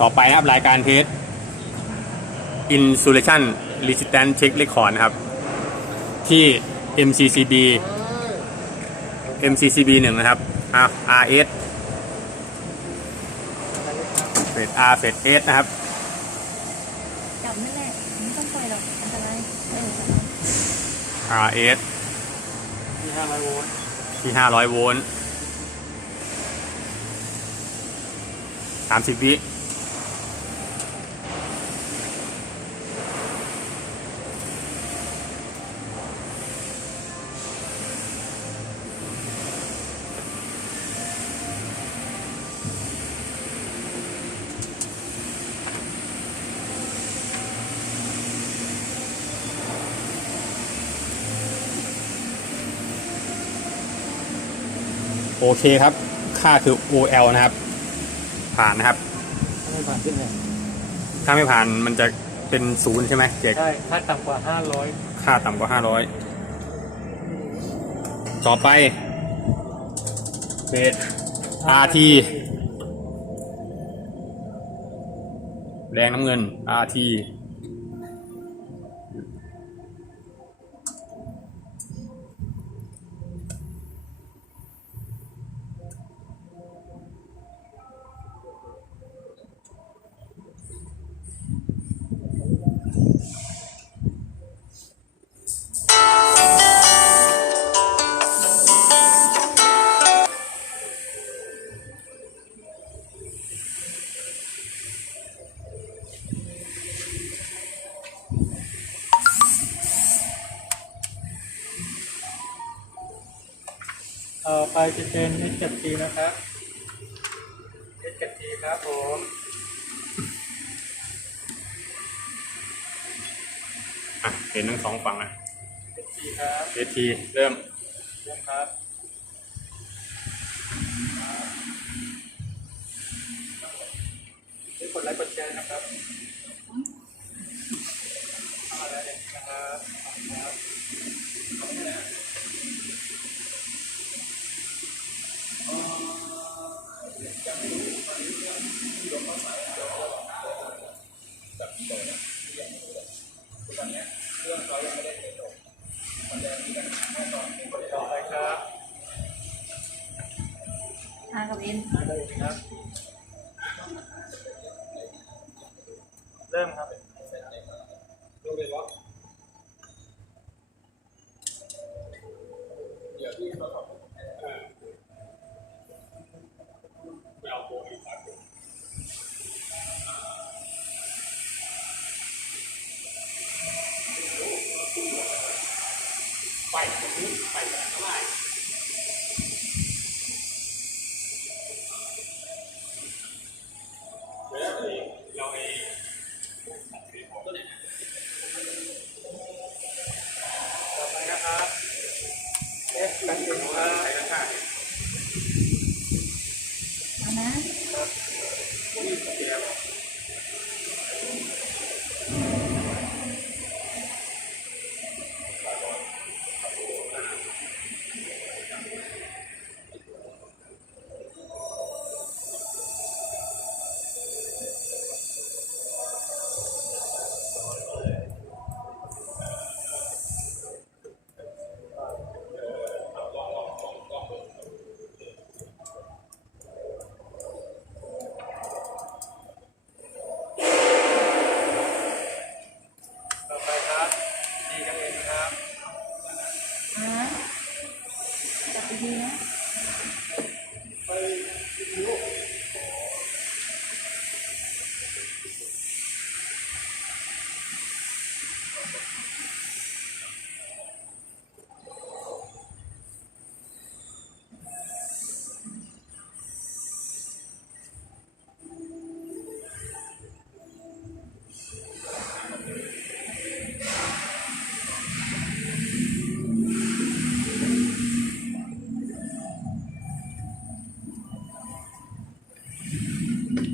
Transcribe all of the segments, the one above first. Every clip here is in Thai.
ต่อไปนะครับรายการเทส Insulation Resistance Check Record นะครับที่ MCCB 1นะครับ RS เฟส R เฟส S นะครับจับนั่นแหละไม่ต้องปล่อยหรอกอันตรายRS ที่500 โวลต์ที่500 โวลต์30 วิโอเคครับค่าคือ OL นะครับผ่านนะครับไม่ผ่านขึ้นเนี่ยถ้าไม่ผ่านมันจะเป็น0ใช่ไหมเจ๊ใช่ถ้าต่ำกว่า500ค่าต่ำกว่า500ต่อไปเบส RT แดงน้ำเงิน RTไปจะเป็น S7T นะครับ S7T ครับผมเห็นทั้งสองฝั่งนะ S7T ครับ ST เริ่มครับกดไลค์กดแชร์นะครับมาแล้วนะครับต่อไปครับR กับ N ได้เลยครับเริ่มครับดูเลยว่าเดี๋ยวที่เราทำเอาโบอีกครับไปเท่าไหร่เราเองต่อไปนะครับเอฟกันเองครับใส่กันค่ะเอานะต่อไปครับดีกันเองครับ จับดีๆนะ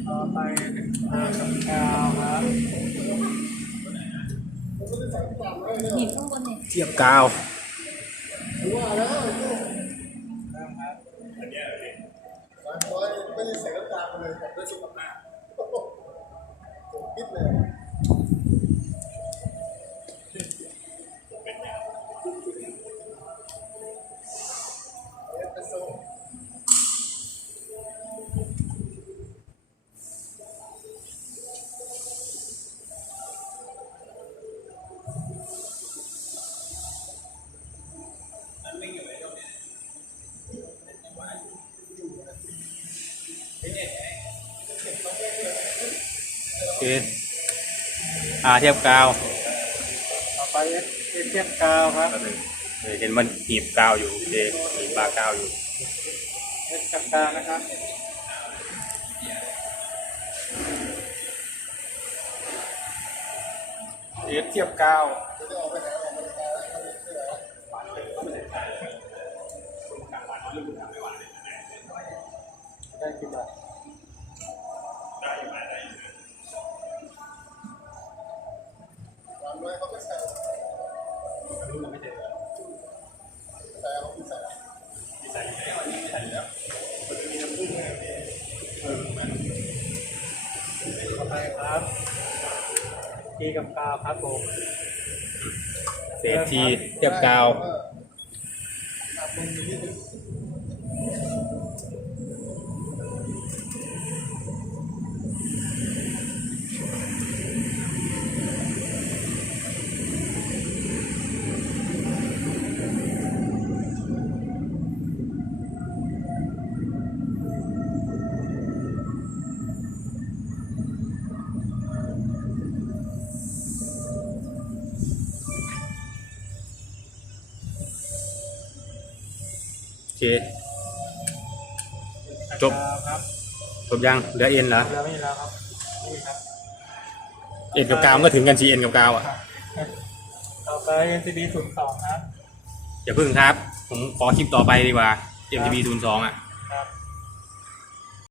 ต่อไปกับกาวครับหนีบข้างบนเนี่ยเทียบกาวไม่ได้ใส่น้ำตาลเลยแต่ด้วยสุขภาพ โอเคเทียบกาว ต่อไปเอสเทียบกาวครับ เห็นมันหีบกาวอยู่โอเคหีบบากาวอยู่ เอสกับกาวนะครับเอสเทียบกาวได้กี่บาทต่อไปครับทีกับกาวครับผม เศษทีเทียบกาว โอเค จบ ครับ จบยังเหลือเอ็นเหรอ แล้วไม่แล้วครับนี่ครับ เอ็นกับกาวมันก็ถึงกันสิเอ็นกับกาวอ่ะ ต่อไป NCB 02ครับ อย่าพึ่งครับ ผมขอคลิปต่อไปดีกว่า MTB 02อ่ะ ครับ